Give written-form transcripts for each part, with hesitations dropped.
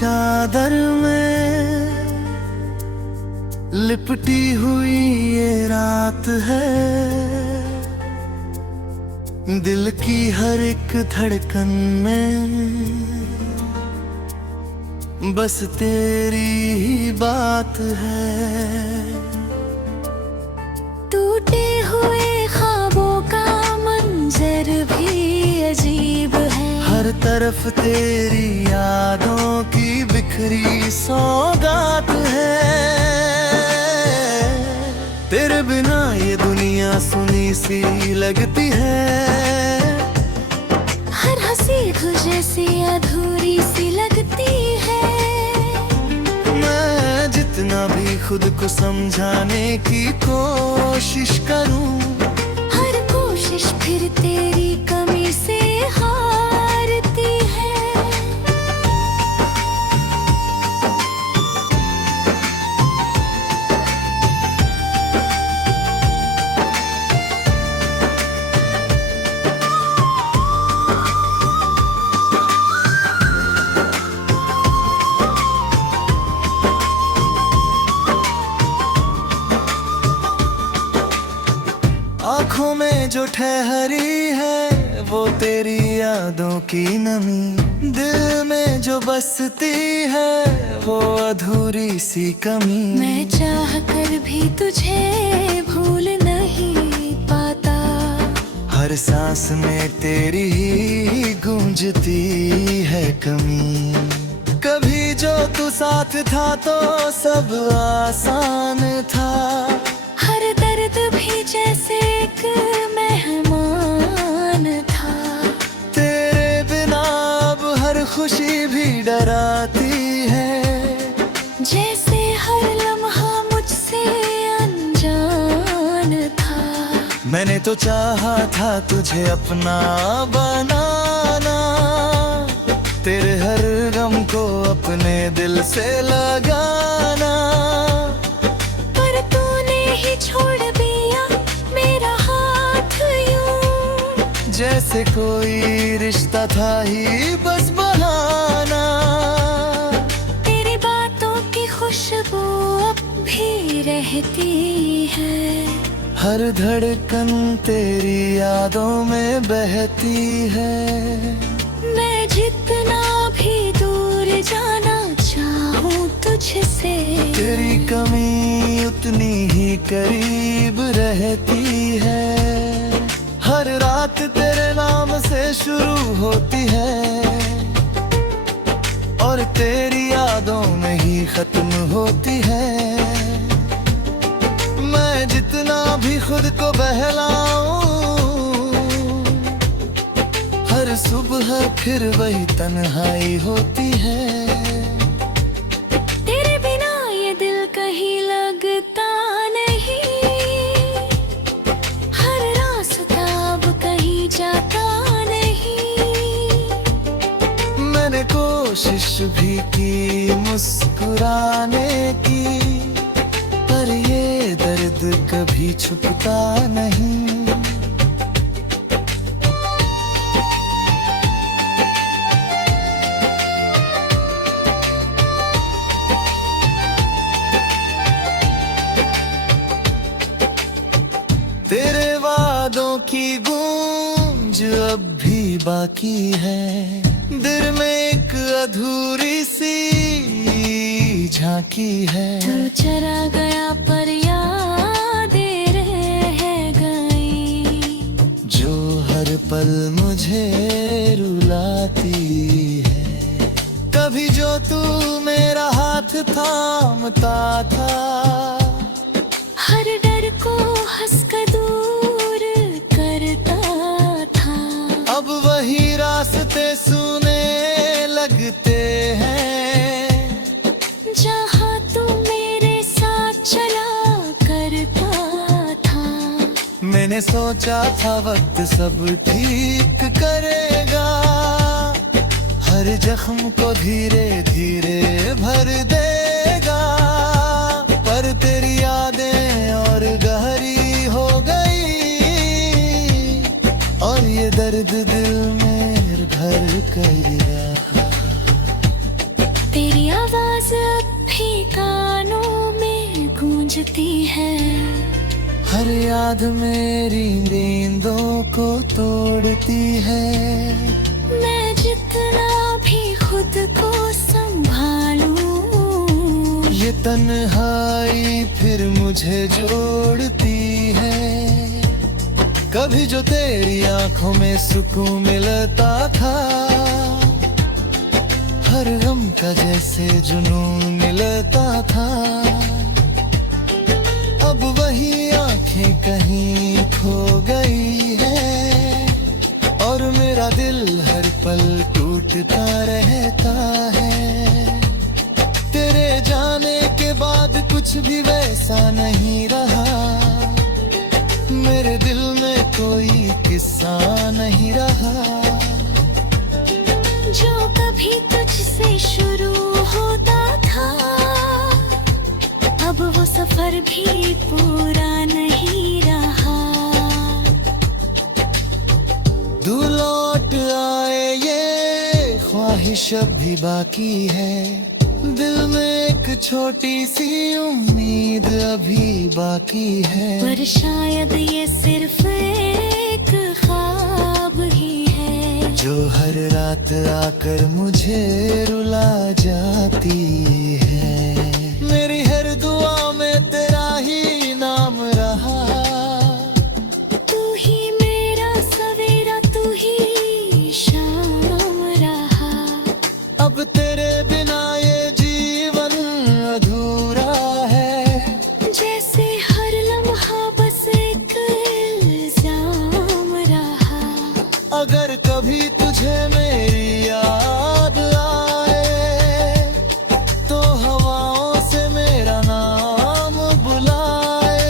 चादर में लिपटी हुई ये रात है। दिल की हर एक धड़कन में बस तेरी ही बात है। टूटे हुए ख्वाबों का मंजर भी अजीब है। हर तरफ तेरी यादों की बिखरी सौगात है। तेरे बिना ये दुनिया सुनी सी लगती है। हर हंसी तुझे सी अधूरी सी लगती है। मैं जितना भी खुद को समझाने की कोशिश करूं, हर कोशिश फिर तेरी कमी से हारती है। आँखों में जो ठहरी है वो तेरी यादों की नमी। दिल में जो बसती है वो अधूरी सी कमी। मैं चाह कर भी तुझे भूल नहीं पाता। हर सांस में तेरी ही गूंजती है कमी। कभी जो तू साथ था तो सब आसान था। हर दर्द भी जैसे एक मेहमान था। तेरे बिना अब हर खुशी भी डराती है। जैसे हर लम्हा मुझसे अनजान था। मैंने तो चाहा था तुझे अपना बनाना। तेरे हर गम को अपने दिल से लगाना। पर तूने ही छोड़ दिया मेरा हाथ यूं। जैसे कोई रिश्ता था ही बस बहाना। तेरी बातों की खुशबू अब भी रहती है। हर धड़कन तेरी यादों में बहती है। मैं जितना भी दूर जाना चाहूँ तुझसे, तेरी कमी उतनी ही करीब रहती है। हर रात तेरे नाम से शुरू होती है और तेरी यादों में ही खत्म होती है। मैं जितना भी खुद को बहलाऊं, हर सुबह फिर वही तन्हाई होती है। तेरे बिना ये दिल कहीं लगता नहीं। हर रास्ता अब कहीं जाता नहीं। मैंने कोशिश भी की मुस्कुराने की, पर ये दर्द कभी छुपता नहीं। तेरे वादों की गूंज अब भी बाकी है। दिल में एक अधूरी सी झांकी है। तू चला गया पर यादें रह गई, जो हर पल मुझे रुलाती है। कभी जो तू मेरा हाथ थामता था, हर डर को हंसकर दूर करता था। अब वही रास्ते सुने लगते हैं जहाँ तू मेरे साथ चला करता था। मैंने सोचा था वक्त सब ठीक करेगा, हर जख्म को धीरे धीरे भर देगा। पर तेरी यादें और गहरी हो गई और ये दर्द दिल में घर कर गया। तेरी खोजती है। हर याद मेरी नींदों को तोड़ती है। मैं जितना भी खुद को संभालूं, ये तन्हाई फिर मुझे जोड़ती है। कभी जो तेरी आंखों में सुकून मिलता था, हर गम का जैसे जुनून मिलता था, अब वही आंखें कहीं खो गई है। और मेरा दिल हर पल टूटता रहता है। तेरे जाने के बाद कुछ भी वैसा नहीं रहा। मेरे दिल में कोई किस्सा नहीं रहा। जो कभी तुझसे शुरू होता था, अब वो सफर भी पूरा नहीं रहा। तू लौट आए ये ख्वाहिश अब भी बाकी है। दिल में एक छोटी सी उम्मीद अभी बाकी है। पर शायद ये सिर्फ एक ख्वाब ही है, जो हर रात आकर मुझे रुला जाती है। मेरी हर दुआ में तेरा ही नाम रहा। तू ही मेरा सवेरा, तू ही शाम रहा। अब तेरे बिना ये जीवन अधूरा है। जैसे हर लम्हा बस एक इल्जाम रहा। अगर कभी तुझे मेरी याद आए, तो हवाओं से मेरा नाम बुलाए।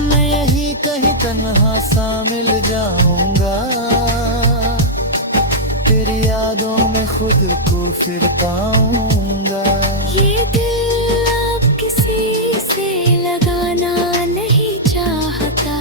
मैं यहीं कहीं तन्हा सा मिल जाऊंगा। तेरी यादों में खुद को फिर पाऊंगा। ये दिल अब किसी से लगाना नहीं चाहता।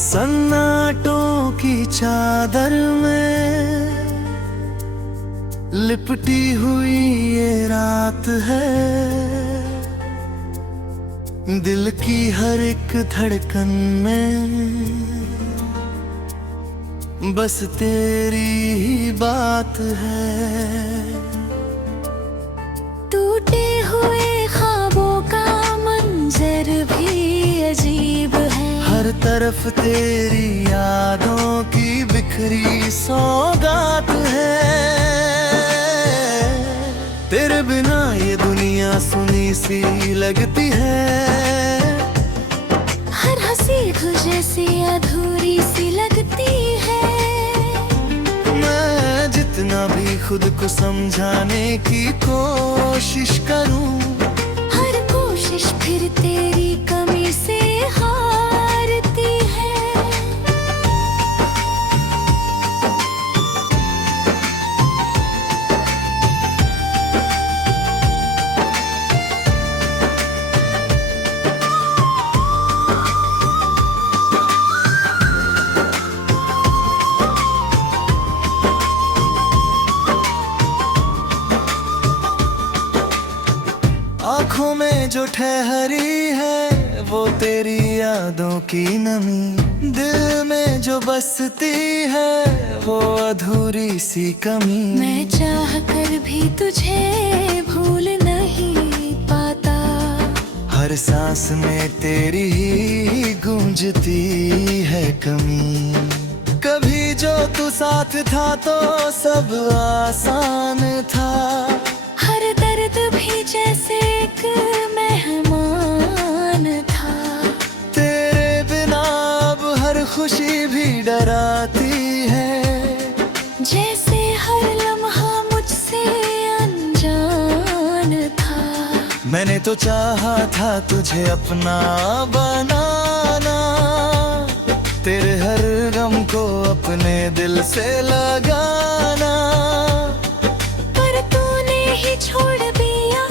सन्नाटों की चादर में लिपटी हुई ये रात है। दिल की हर एक धड़कन में बस तेरी ही बात है। टूटे हुए ख्वाबों का मंजर भी अजीब है। हर तरफ तेरी यादों की बिखरी सौगात है। तेरे बिना ये दुनिया सुनी सी लगती है। हर हंसी तुझे सी अधूरी सी लगती है। मैं जितना भी खुद को समझाने की कोशिश करूं, हर कोशिश फिर तेरी कमी से हारती है। आँखों में जो ठहरी है वो तेरी यादों की नमी। दिल में जो बसती है वो अधूरी सी कमी। मैं चाह कर भी तुझे भूल नहीं पाता। हर सांस में तेरी ही गूंजती है कमी। कभी जो तू साथ था तो सब आसान था। हर दर्द भी जैसे एक मेहमान था। तेरे बिना अब हर खुशी भी डराती है। जैसे हर लम्हा मुझसे मैंने तो चाहा था तुझे अपना बनाना, तेरे हर गम को अपने दिल से लगाना। पर तूने ही छोड़ दिया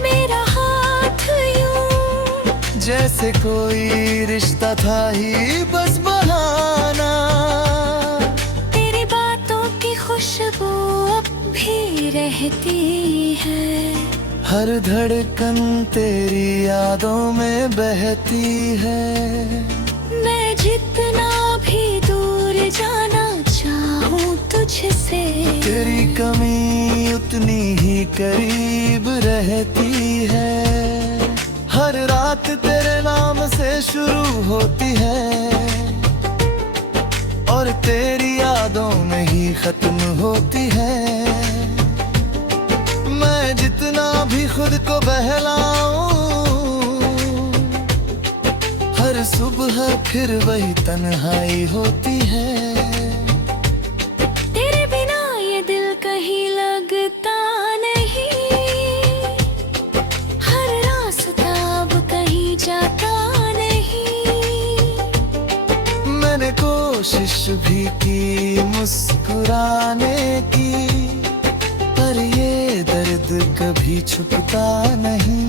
मेरा हाथ यूं, जैसे कोई रिश्ता था ही बस बहाना। तेरी बातों की खुशबू अब भी रहती है, हर धड़कन तेरी यादों में बहती है। मैं जितना भी दूर जाना चाहूँ तुझसे, तेरी कमी उतनी ही करीब रहती है। हर रात तेरे नाम से शुरू होती है और तेरी यादों में ही खत्म होती है। मैं जितना भी खुद को बहलाऊं, हर सुबह फिर वही तन्हाई होती है। तेरे बिना ये दिल कहीं लगता नहीं, हर रास्ता अब कहीं जाता नहीं। मैंने कोशिश भी की मुस्कुराने की, पर ये दर्द कभी छुपता नहीं।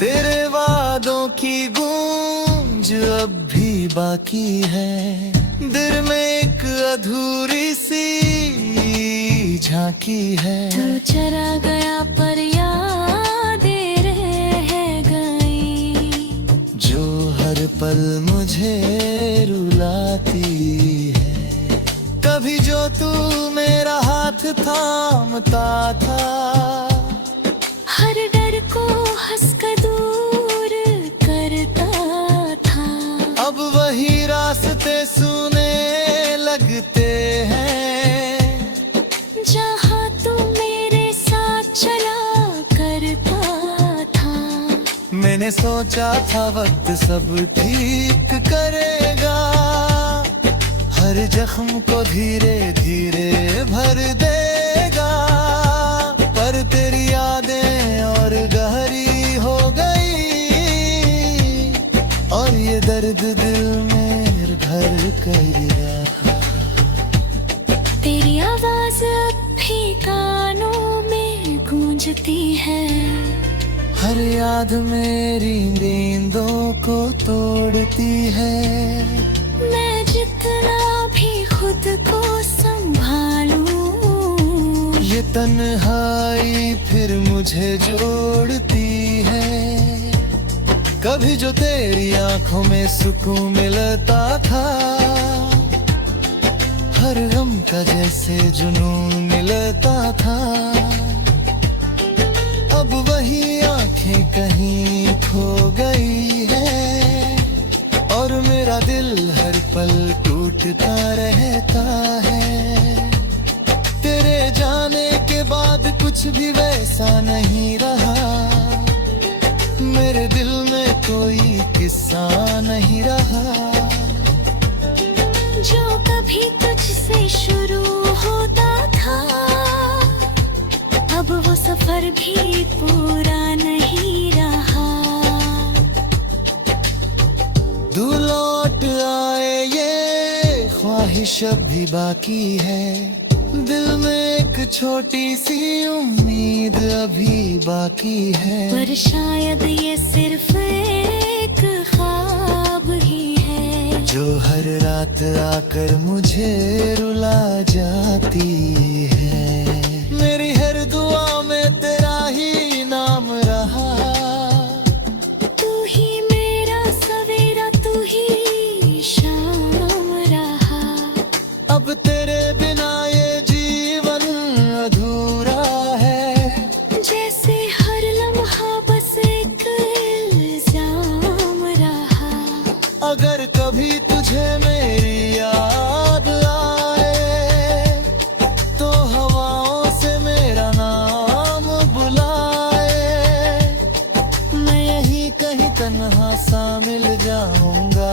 तेरे वादों की गूंज अब भी बाकी है, दिल में एक अधूरी सी झांकी है। तू चला गया पर यादें रह गई, जो हर पल मुझे रुलाती है। कभी जो तू मेरा हाथ थामता था, हर डर को हंसकर दूर करता था। अब वही रास्ते सुने लगते हैं, जहाँ तू मेरे साथ चला करता था। मैंने सोचा था वक्त सब ठीक करेगा, हर जख्म को धीरे धीरे भर देगा। पर तेरी यादें और गहरी हो गई, और ये दर्द दिल में घर कर गिरा। तेरी आवाज अब भी कानों में गूंजती है, हर याद मेरी नींदों को तोड़ती है। मैं जितना भी खुद को संभालूं, ये तन्हाई फिर मुझे जोड़ती है। कभी जो तेरी आंखों में सुकून मिलता था, हर गम का जैसे जुनून मिलता था। अब वही आंखें कहीं खो गई है, और मेरा दिल हर पल टूटता रहता है। तेरे जाने के बाद कुछ भी वैसा नहीं रहा, मेरे दिल में कोई किस्सा नहीं रहा। जो कभी तुझसे शुरू होता था, अब वो सफर भी पूरा नहीं रहा। तू लौट आए ये ख्वाहिश अभी बाकी है, दिल में एक छोटी सी उम्मीद अभी बाकी है। पर शायद ये सिर्फ एक ख्वाब ही है, जो हर रात आकर मुझे रुला जाती है। मेरी हर दुआ में तेरा ही नाम रहा, तू ही मेरा सवेरा, तू ही शाम रहा। अब तेरे बिना ये जीवन अधूरा है, जैसे हर लम्हा बस एक इल्जाम रहा। अगर कभी तुझे मेरी याद आए, तो हवाओं तन्हा सा मिल जाऊंगा,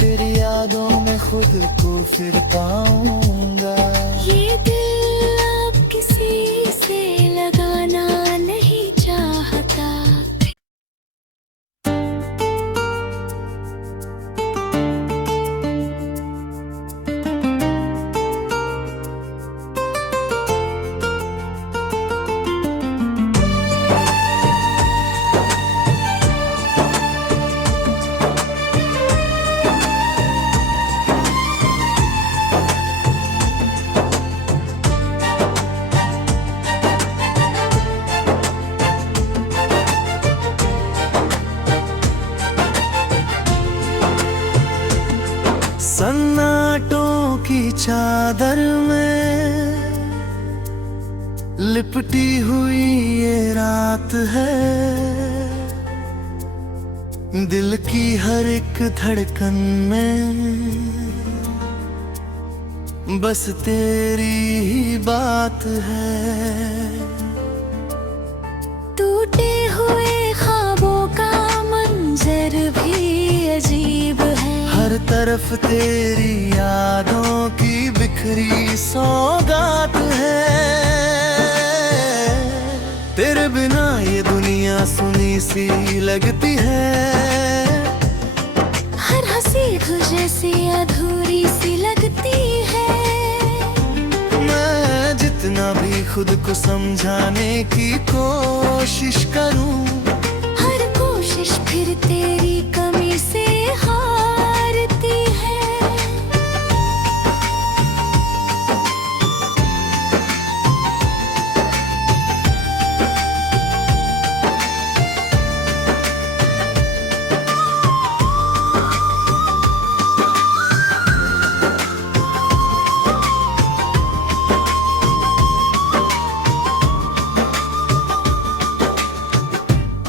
तेरी यादों में खुद को फिर पाऊंगा। ये दिल अब किसी से लगाना नहीं चाहता। सन्नाटों की चादर में लिपटी हुई ये रात है, दिल की हर एक धड़कन में बस तेरी ही बात है। टूटे हुए ख्वाबों का मंजर भी अजीब है, हर तरफ तेरी यादों की बिखरी सौगात है। तेरे बिना ये दुनिया सुनी सी लगती है, हर हंसी तुझे सी अधूरी सी लगती है। मैं जितना भी खुद को समझाने की कोशिश करूं, हर कोशिश फिर तेरी कमी से हारती है।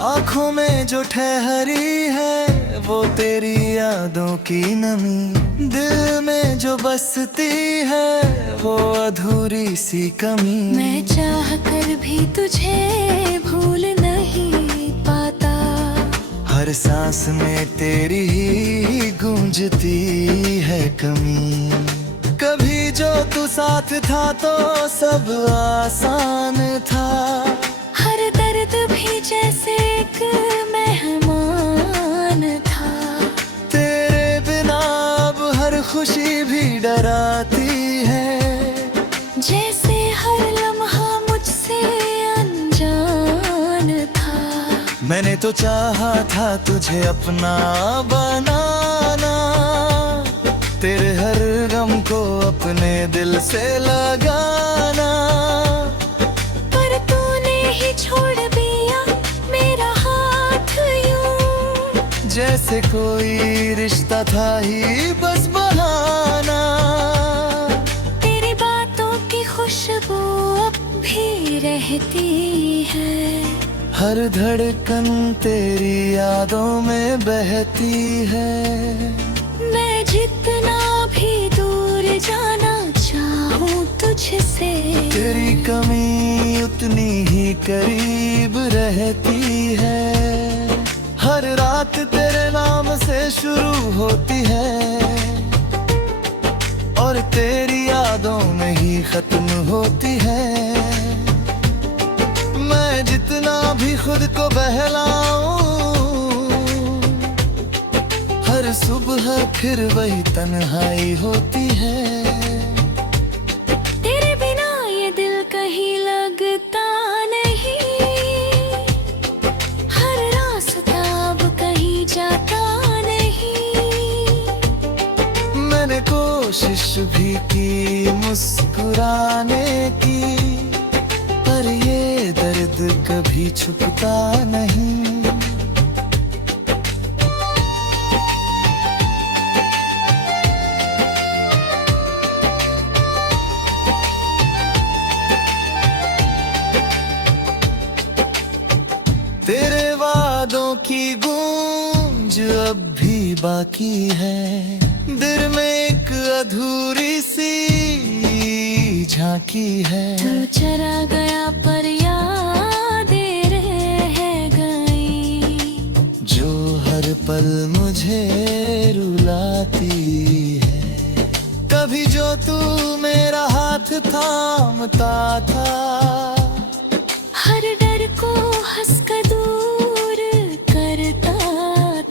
आँखों में जो ठहरी है वो तेरी यादों की नमी, दिल में जो बसती है वो अधूरी सी कमी। मैं चाह कर भी तुझे भूल नहीं पाता, हर सांस में तेरी ही गूंजती है कमी। कभी जो तू साथ था तो सब आसान था, हर दर्द भी जैसे एक मेहमान था। तेरे बिना अब हर खुशी भी डराती है, जैसे हर लम्हा मुझसे अनजान था। मैंने तो चाहा था तुझे अपना बनाना, तेरे हर गम को अपने दिल से लगाना। पर तूने ही छोड़ दिया मेरा हाथ यूं, जैसे कोई रिश्ता था ही बस बहाना। तेरी बातों की खुशबू अब भी रहती है, हर धड़कन तेरी यादों में बहती है। मैं जितना भी दूर जाना चाहूँ तुझसे, तेरी कमी उतनी ही करीब रहती है। हर रात तेरे नाम से शुरू होती है और तेरी यादों में ही खत्म होती है। मैं जितना भी खुद को बहलाऊं, हर सुबह फिर वही तन्हाई होती है। तेरे बिना ये दिल कहीं लगता नहीं, हर रास्ता अब कहीं जाता नहीं। मैंने कोशिश भी की मुस्कुराने की, पर ये दर्द कभी छुपता नहीं। तेरे वादों की गूंज अब भी बाकी है, दिल में एक अधूरी सी झांकी है। तू चला गया पर यादें रह गई, पल मुझे रुलाती है। कभी जो तू मेरा हाथ थामता था, हर डर को हंसकर दूर करता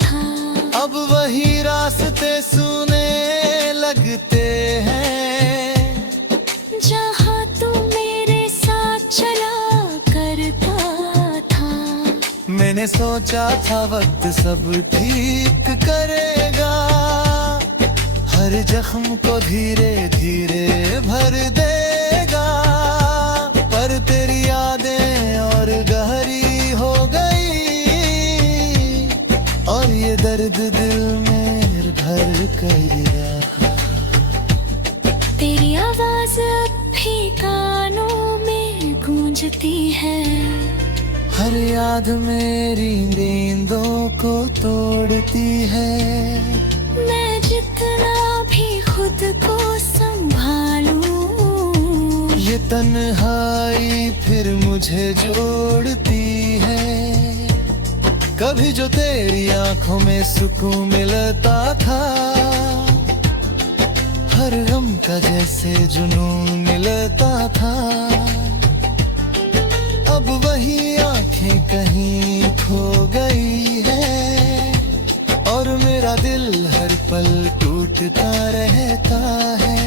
था। अब वही रास्ते सुने लगते हैं जहाँ तू मेरे साथ चला करता था। मैंने सोचा था वक्त सब ठीक करेगा, हर जख्म को धीरे धीरे भर देगा। पर तेरी यादें और गहरी हो गई, और ये दर्द दिल में भर गया। तेरी आवाज अब भी कानों में गूंजती है। हर याद मेरी नींदों को तोड़ती है। मैं जितना भी खुद को संभालूं, ये तन्हाई फिर मुझे जोड़ती है। कभी जो तेरी आंखों में सुकून मिलता था, हर गम का जैसे जुनून मिलता था। अब वही आंखें कहीं खो गई है, और मेरा दिल हर पल टूटता रहता है।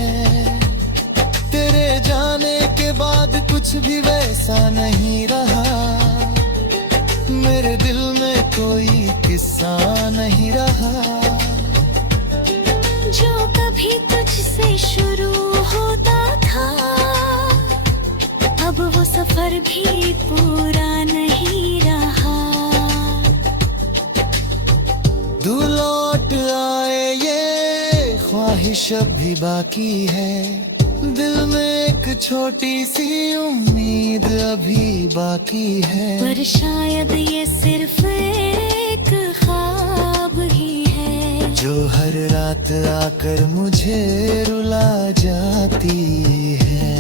तेरे जाने के बाद कुछ भी वैसा नहीं रहा, मेरे दिल में कोई किस्सा नहीं रहा। जो कभी तुझसे शुरू होता था, अब वो सफर भी पूरा नहीं रहा। तू लौट आए ये ख्वाहिश अब भी बाकी है। दिल में एक छोटी सी उम्मीद अभी बाकी है। पर शायद ये सिर्फ एक ख्वाब ही है, जो हर रात आकर मुझे रुला जाती है।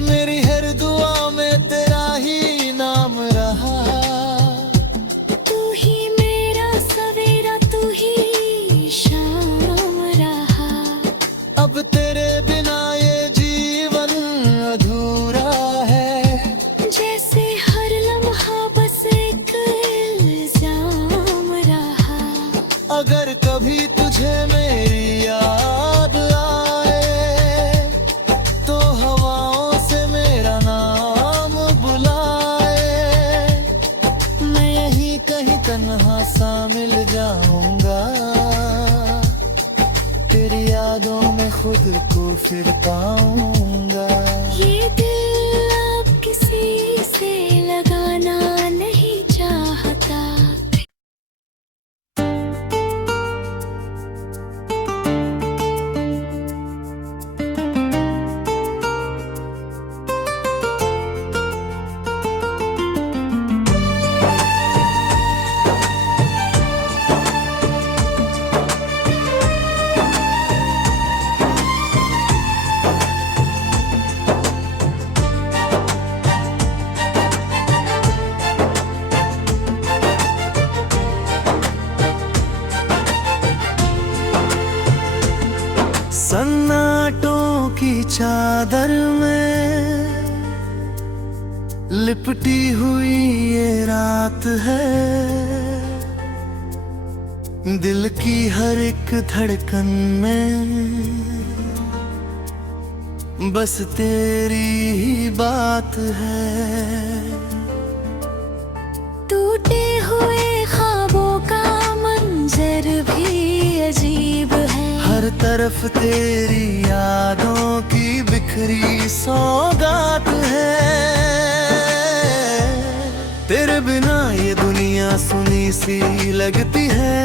मेरी हर दुआ में तेरा ही नाम रहा। तू ही मेरा सवेरा, तू ही शाम रहा। अब तेरे बिना ये जीवन अधूरा है, जैसे हर लम्हा बस एक इल्जाम रहा। अगर कभी तुझे मेरी याद आए, तो हवाओं से मेरा नाम बुलाए। मैं यहीं कहीं तन्हा सा मिल जाऊंगा, तेरी यादों में खुद को फिर पाऊंगा। ये दिल अब किसी से लगाना नहीं चाहता। सन्नाटों की चादर में लिपटी हुई ये रात है। दिल की हर एक धड़कन में बस तेरी ही बात है। टूटे हुए ख्वाबों का मंजर भी अजीब है। हर तरफ तेरी यादों की बिखरी सौगात है। तेरे बिना ये दुनिया सुनी सी लगती है।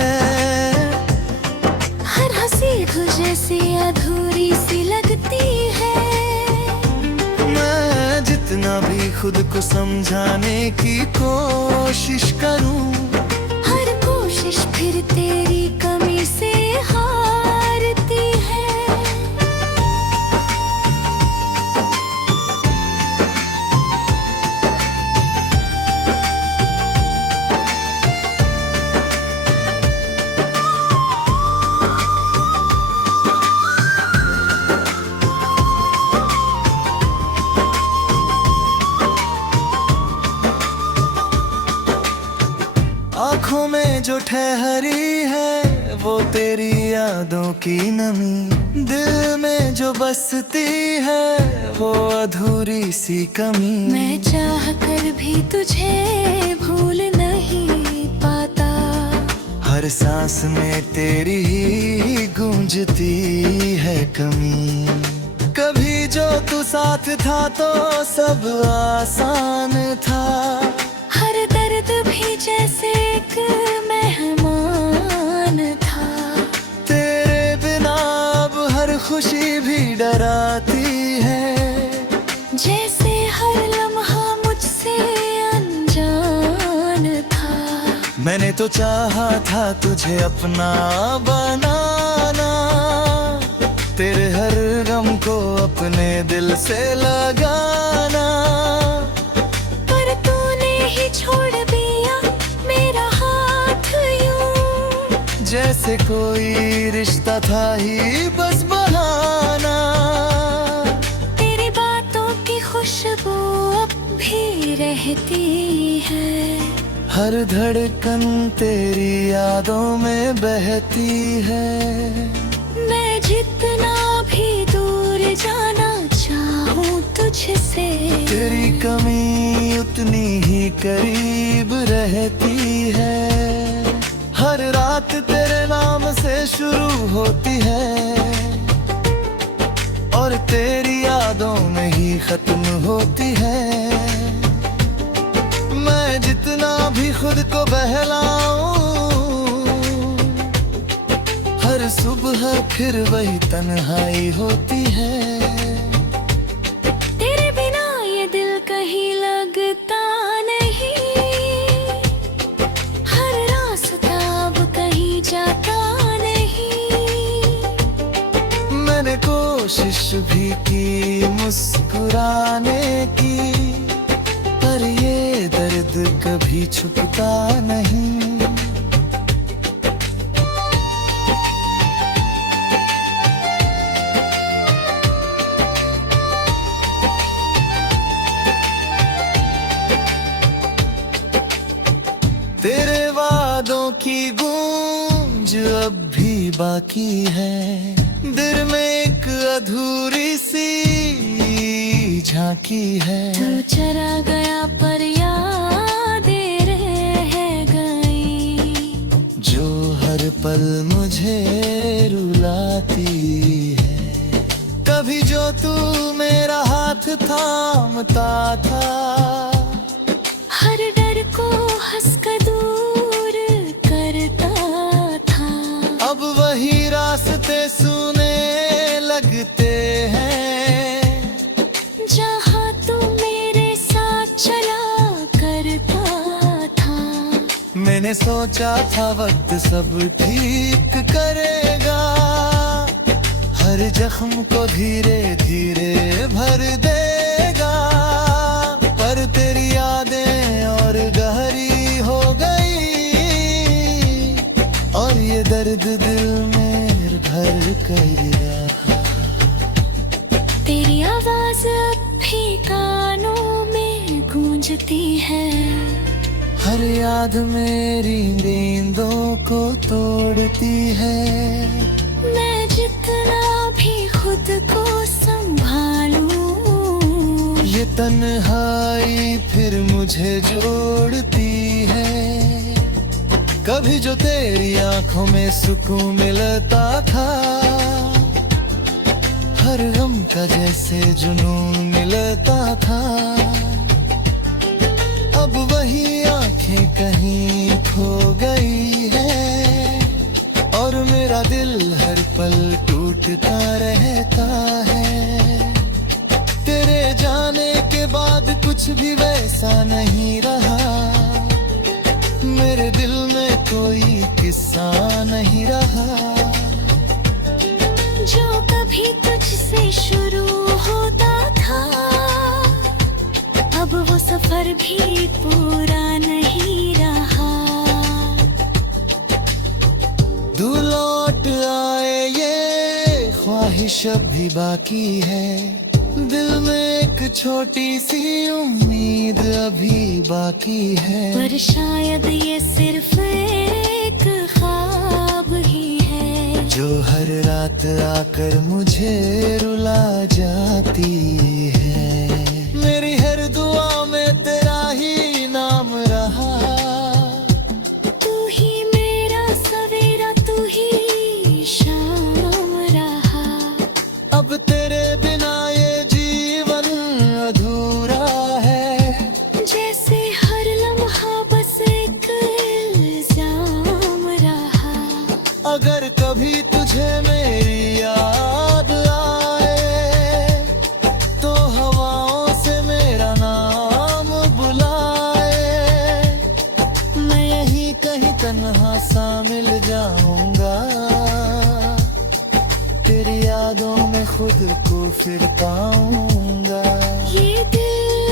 हर हंसी तुझे सी अधूरी सी लगती है। मैं जितना भी खुद को समझाने की कोशिश करूं, हर कोशिश फिर तेरी कमी से हारती है। आंखों में जो ठहरी है वो तेरी यादों की नमी, दिल में जो बसती है वो अधूरी सी कमी। मैं चाह कर भी तुझे भूल नहीं पाता, हर सांस में तेरी ही गूंजती है कमी। कभी जो तू साथ था तो सब आसान था, हर दर्द भी जैसे एक मेहमान था। तेरे बिना अब हर खुशी भी डराती है, जैसे हर लम्हा मुझसे अनजान था। मैंने तो चाहा था तुझे अपना बनाना, तेरे हर गम को अपने दिल से लगाना। पर तूने ही छोड़ दिया मेरा हाथ यूं, जैसे कोई रिश्ता था ही बस बहाना। तेरी बातों की खुशबू अब भी रहती है, हर धड़कन तेरी यादों में बहती है। मैं जितना भी दूर जाना चाहूँ तुझसे, तेरी कमी उतनी ही करीब रहती है। हर रात तेरे नाम से शुरू होती है और तेरी यादों में ही खत्म होती है। मैं जितना भी खुद को बहलाऊं, हर सुबह फिर वही तन्हाई होती है। तेरे बिना ये दिल कहीं लगता नहीं, हर रास्ता अब कहीं जाता नहीं। मैंने कोशिश भी की मुस्कुराने की, पर ये दर्द कभी छुपता नहीं। तेरे वादों की गूंज अब भी बाकी है, दिल में एक अधूरी सी झांकी है। तू चला गया पर यादें रह गई, जो हर पल मुझे रुलाती है। कभी जो तू मेरा हाथ थामता था, हर डर को हंसकर दूर करता था। अब वही रास्ते सुने लगते हैं, जहाँ तू मेरे साथ चला करता था। मैंने सोचा था वक्त सब ठीक करेगा, हर जख्म को धीरे धीरे भर देगा। पर तेरी यादें और गहरी हो गई, और ये दर्द दिल में भर गया। तेरी आवाज अब भी कानों में गूंजती है, हर याद मेरी नींदों को तोड़ती है। मैं जितना भी खुद को संभालूं, ये तन्हाई फिर मुझे जोड़ती है। कभी जो तेरी आंखों में सुकून मिलता था, हर गम का जैसे जुनून मिलता था। अब वही आंखें कहीं खो गई है, और मेरा दिल हर पल टूटता रहता है। तेरे जाने के बाद कुछ भी वैसा नहीं रहा, मेरे दिल में कोई किस्सा नहीं रहा। जो कभी तुझसे शुरू होता था, अब वो सफर भी पूरा नहीं रहा। तू लौट आए ये ख्वाहिश अब भी बाकी है, दिल में एक छोटी सी उम्मीद अभी बाकी है, पर शायद ये सिर्फ एक ख्वाब ही है, जो हर रात आकर मुझे रुला जाती है। मेरी हर दुआ में तेरा ही नाम रहा, तू ही मेरा सवेरा, तू ही शाम रहा। अब तेरे बिना ये जीवन अधूरा है, जैसे हर लम्हा बस एक इल्जाम रहा। अगर कभी तुझे मेरी याद आए तो हवाओं से मेरा नाम बुलाए, मैं यहीं कहीं तन्हा सा मिल जाऊंगा, तेरी यादों में खुद को फिर पाऊंगा। ये दिल